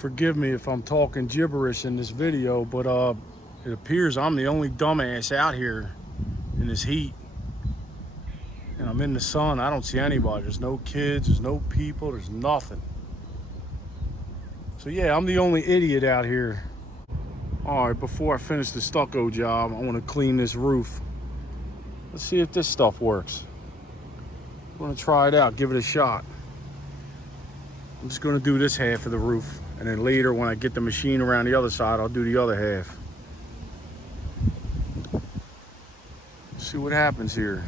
Forgive me if I'm talking gibberish in this video, but it appears I'm the only dumbass out here in this heat. And I'm in the sun. I don't see anybody. There's no kids, there's no people, there's nothing. So yeah, I'm the only idiot out here. All right, before I finish the stucco job, I want to clean this roof. Let's see if this stuff works. I'm gonna try it out, give it a shot. I'm just gonna do this half of the roof, and then later when I get the machine around the other side, I'll do the other half. See what happens here.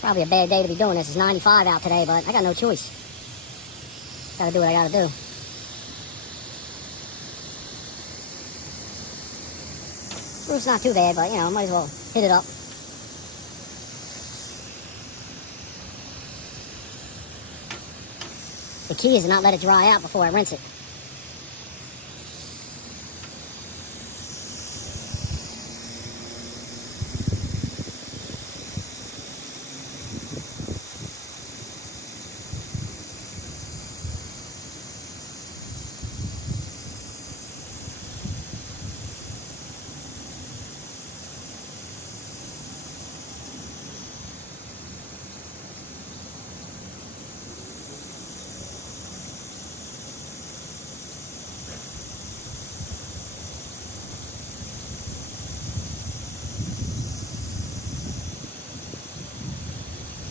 Probably a bad day to be doing this. It's 95 out today, but I got no choice. Gotta do what I gotta do. Roof's not too bad, but you know, might as well hit it up. The key is to not let it dry out before I rinse it.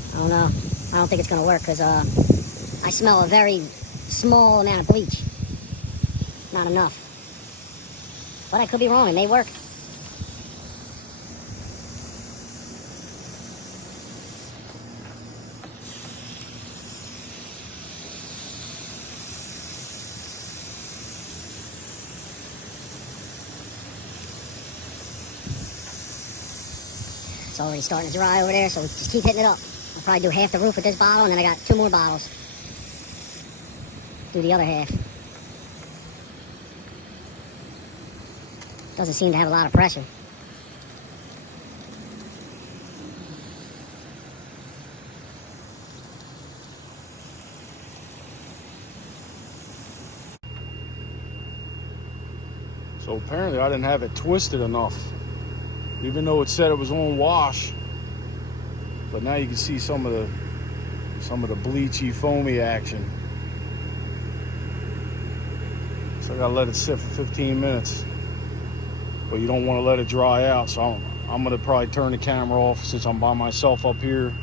I don't know. I don't think it's gonna work because I smell a very small amount of bleach. Not enough. But I could be wrong. It may work. It's already starting to dry over there, so just keep hitting it up. I'll probably do half the roof with this bottle, and then I got 2 more bottles. Do the other half. Doesn't seem to have a lot of pressure. So apparently I didn't have it twisted enough, even though it said it was on wash. But now you can see some of the bleachy, foamy action. So I gotta let it sit for 15 minutes. But you don't want to let it dry out, so I'm gonna probably turn the camera off since I'm by myself up here.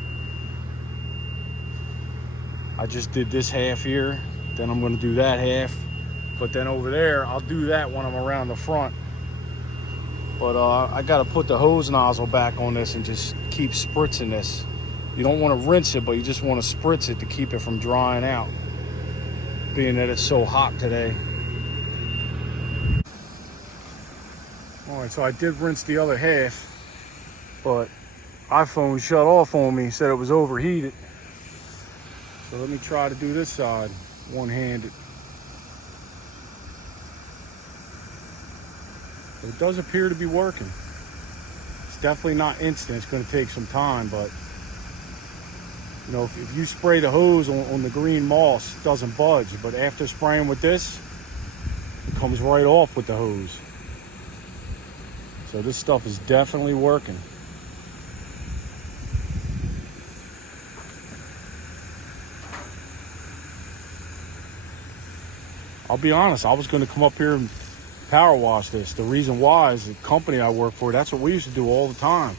I just did this half here, then I'm gonna do that half. But then over there, I'll do that when I'm around the front. But I gotta put the hose nozzle back on this and just keep spritzing this. You don't want to rinse it, but you just want to spritz it to keep it from drying out, being that it's so hot today. All right, so I did rinse the other half, but iPhone shut off on me, said it was overheated. So let me try to do this side one-handed. But it does appear to be working. It's definitely not instant. It's going to take some time, but you know, if you spray the hose on the green moss, it doesn't budge. But after spraying with this, it comes right off with the hose. So this stuff is definitely working. I'll be honest, I was going to come up here and power wash this. The reason why is the company I work for, that's what we used to do all the time.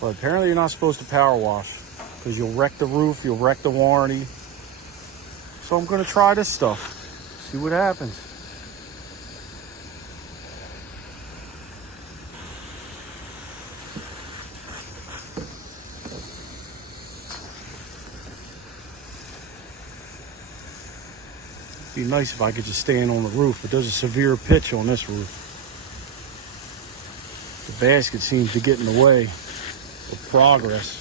But apparently you're not supposed to power wash because you'll wreck the roof, you'll wreck the warranty. So I'm going to try this stuff, see what happens. It'd be nice if I could just stand on the roof, but there's a severe pitch on this roof. The basket seems to get in the way of progress.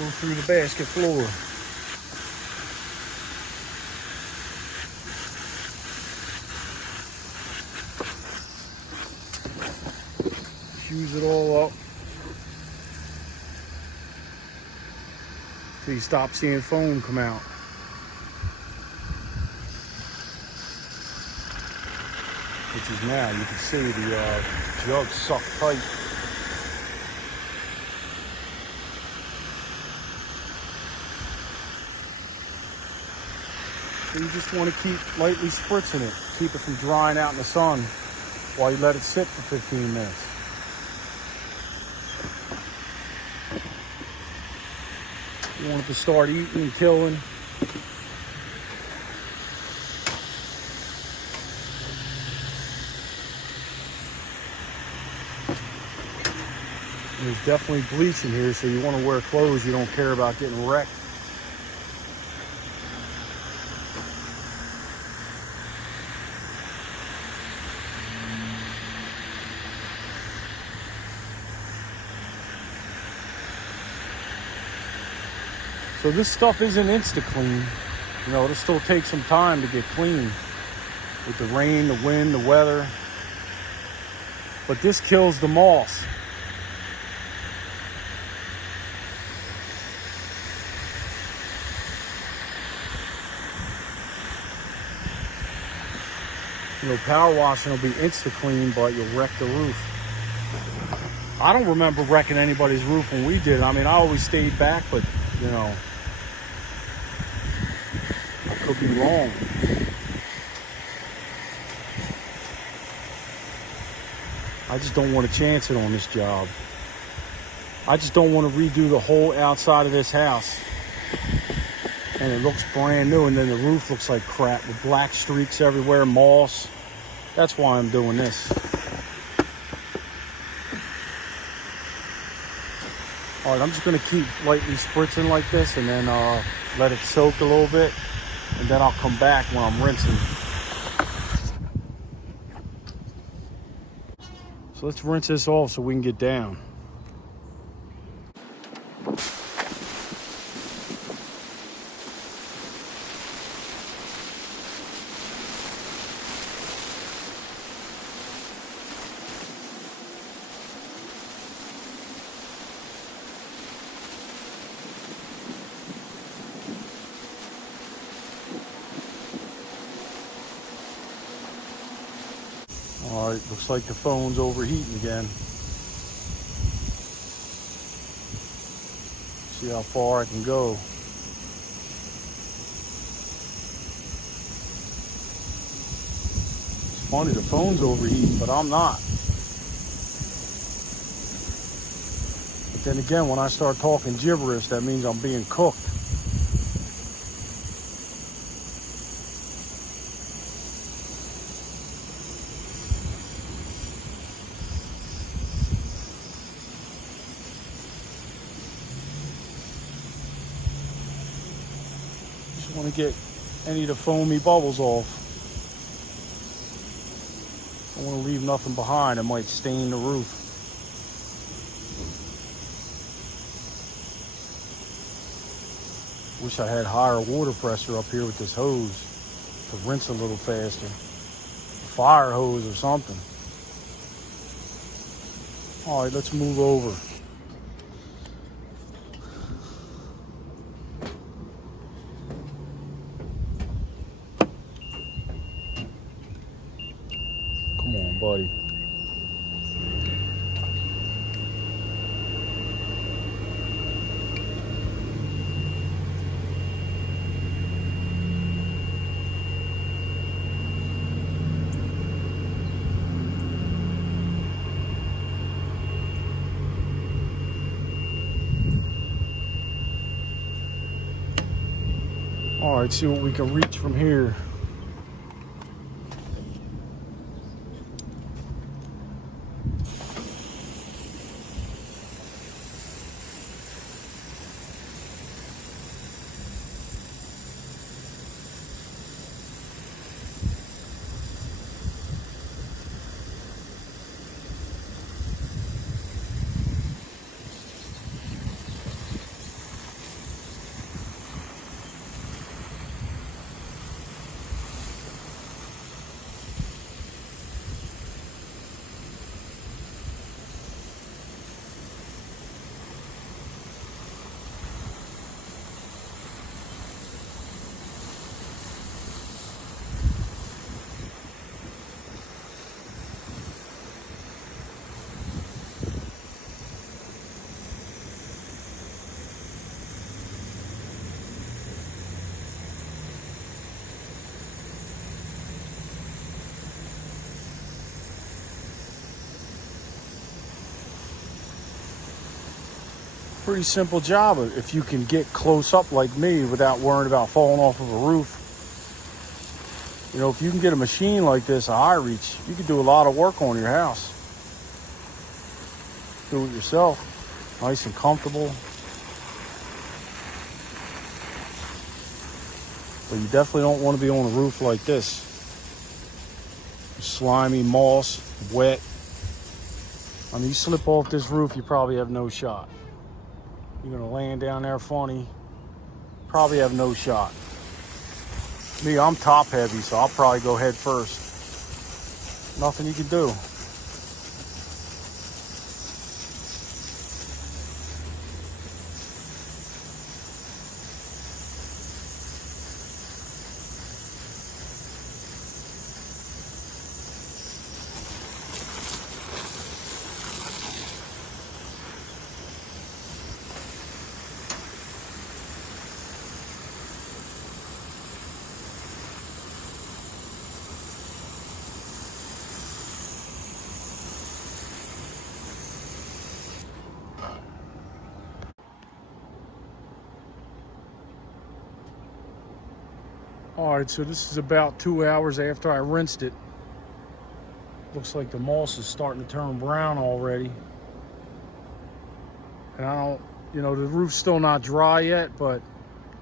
Go through the basket floor. Fuse it all up. Till you stop seeing foam come out. Which is now, you can see the jug sucked tight. So you just want to keep lightly spritzing it. Keep it from drying out in the sun while you let it sit for 15 minutes. You want it to start eating and killing. There's definitely bleach in here, so you want to wear clothes you don't care about getting wrecked. So this stuff isn't insta-clean. You know, it'll still take some time to get clean with the rain, the wind, the weather. But this kills the moss. You know, power washing will be insta-clean, but you'll wreck the roof. I don't remember wrecking anybody's roof when we did it. I mean, I always stayed back, but, you know, I could be wrong. I just don't want to chance it on this job. I just don't want to redo the whole outside of this house. And it looks brand new, and then the roof looks like crap with black streaks everywhere, moss. That's why I'm doing this. All right, I'm just gonna keep lightly spritzing like this, and then let it soak a little bit, and then I'll come back when I'm rinsing. So let's rinse this off so we can get down. All right, looks like the phone's overheating again. See how far I can go. It's funny, the phone's overheating, but I'm not. But then again, when I start talking gibberish, that means I'm being cooked. Want to get any of the foamy bubbles off. I want to leave nothing behind. It might stain the roof. Wish I had higher water pressure up here with this hose to rinse a little faster. A fire hose or something. All right, let's move over. Come on, buddy. All right, see what we can reach from here. pretty simple job if you can get close up like me without worrying about falling off of a roof. You know, if you can get a machine like this, a high reach, you can do a lot of work on your house. Do it yourself, nice and comfortable. But you definitely don't want to be on a roof like this. Slimy, moss, wet. I mean, you slip off this roof, you probably have no shot. You're gonna land down there funny, probably have no shot. Me, I'm top heavy, so I'll probably go head first. Nothing you can do. All right, so this is about 2 hours after I rinsed it. Looks like the moss is starting to turn brown already. And I don't, you know, the roof's still not dry yet, but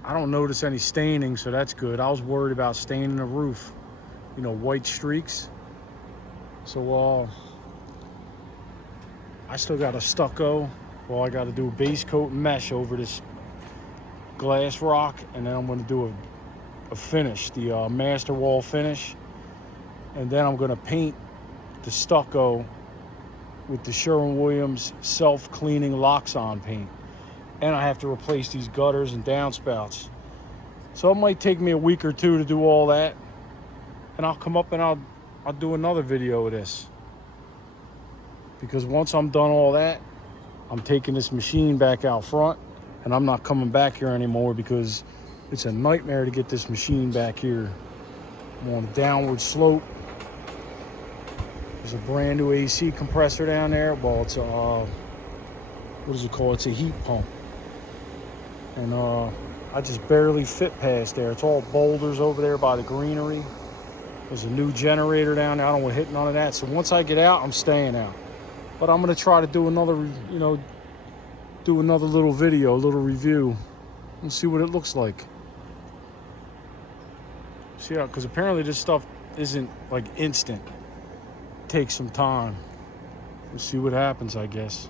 I don't notice any staining, so that's good. I was worried about staining the roof, you know, white streaks. So I still got a stucco. Well, I got to do a base coat and mesh over this glass rock, and then I'm going to do a finish, the master wall finish, and then I'm going to paint the stucco with the Sherwin-Williams self-cleaning Loxon paint, and I have to replace these gutters and downspouts. So it might take me a week or two to do all that, and I'll come up and I'll do another video of this, because once I'm done all that, I'm taking this machine back out front, and I'm not coming back here anymore because it's a nightmare to get this machine back here. I'm on a downward slope. There's a brand new AC compressor down there. Well, it's a, what is it called? It's a heat pump. And I just barely fit past there. It's all boulders over there by the greenery. There's a new generator down there. I don't want to hit none of that. So once I get out, I'm staying out. But I'm going to try to do another, you know, do another little video, a little review, and see what it looks like. See how, because apparently this stuff isn't like instant. It takes some time. We'll see what happens, I guess.